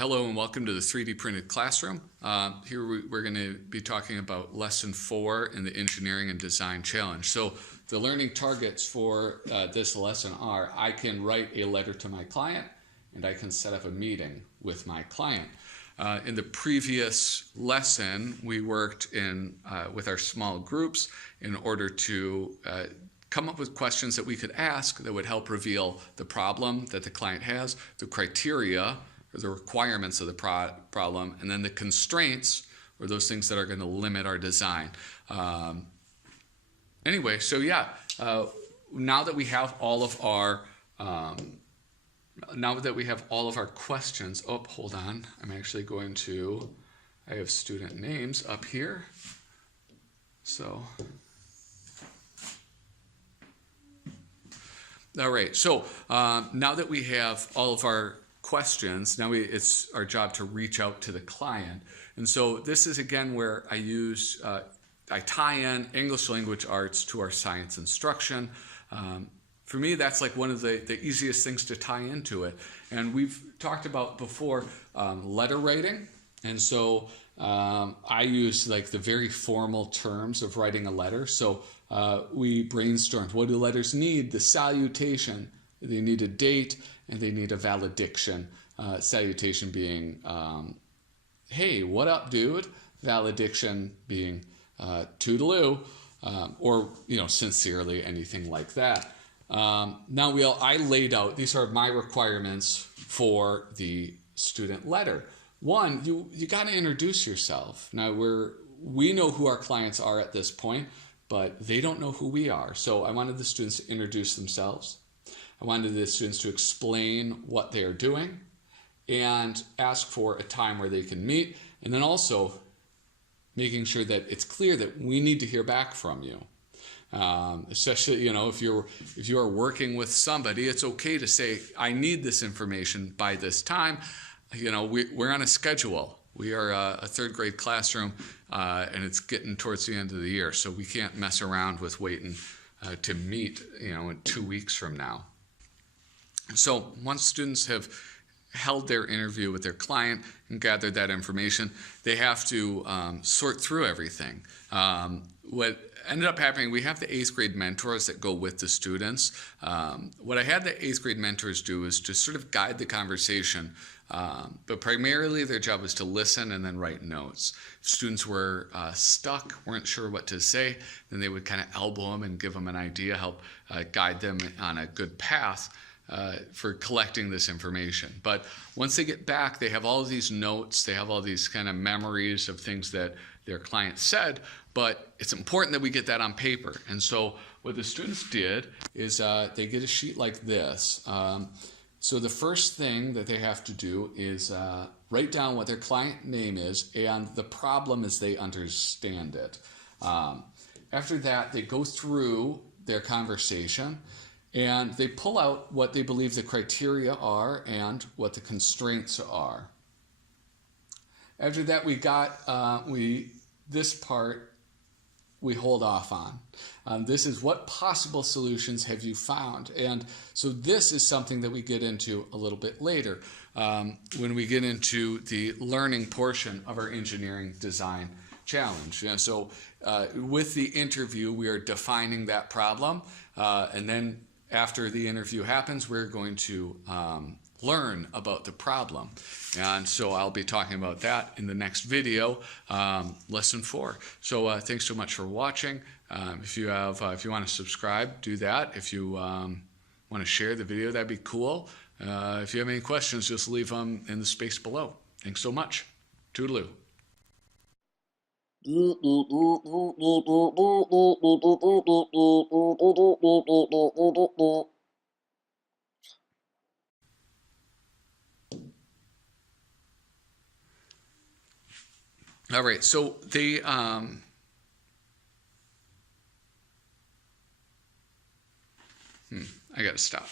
Hello and welcome to the 3D Printed Classroom. Here we're going to be talking about Lesson 4 in the Engineering and Design Challenge. So the learning targets for this lesson are: I can write a letter to my client and I can set up a meeting with my client. In the previous lesson, we worked with our small groups in order to come up with questions that we could ask that would help reveal the problem that the client has, the criteria or the requirements of the problem, and then the constraints or those things that are going to limit our design. Anyway, so yeah, now that we have all of our questions, oh, hold on, I'm actually going to, I have student names up here. So, all right, so now that we have all of our questions, now it's our job to reach out to the client. And so this is again where I tie in English language arts to our science instruction. For me, that's like one of the easiest things to tie into it. And we've talked about before letter writing. And so I use like the very formal terms of writing a letter. So we brainstormed, what do letters need? The salutation, they need a date, and they need a valediction. Salutation being, hey, what up, dude? Valediction being toodaloo, or sincerely, anything like that. Now I laid out, these are my requirements for the student letter. One, you got to introduce yourself. Now we know who our clients are at this point, but they don't know who we are. So I wanted the students to introduce themselves. I wanted the students to explain what they are doing and ask for a time where they can meet, and then also making sure that it's clear that we need to hear back from you. Especially, if you are working with somebody, it's okay to say, I need this information by this time. We're on a schedule. We are a third grade classroom, and it's getting towards the end of the year, so we can't mess around with waiting to meet, in 2 weeks from now. So once students have held their interview with their client and gathered that information, they have to sort through everything. What ended up happening, we have the 8th grade mentors that go with the students. What I had the 8th grade mentors do is to sort of guide the conversation, but primarily their job was to listen and then write notes. If students were stuck, weren't sure what to say, then they would kind of elbow them and give them an idea, help guide them on a good path for collecting this information. But once they get back, they have all of these notes, they have all these kind of memories of things that their client said, but it's important that we get that on paper. And so what the students did is they get a sheet like this. So the first thing that they have to do is write down what their client name is and the problem as they understand it. After that, they go through their conversation and they pull out what they believe the criteria are and what the constraints are. After that, this part we hold off on. This is what possible solutions have you found? And so this is something that we get into a little bit later when we get into the learning portion of our engineering design challenge. So with the interview, we are defining that problem, and then after the interview happens, we're going to learn about the problem. And so I'll be talking about that in the next video, lesson 4. So thanks so much for watching. If you want to subscribe, do that. If you want to share the video, that'd be cool. If you have any questions, just leave them in the space below. Thanks so much. Toodaloo. All right, so I gotta stop.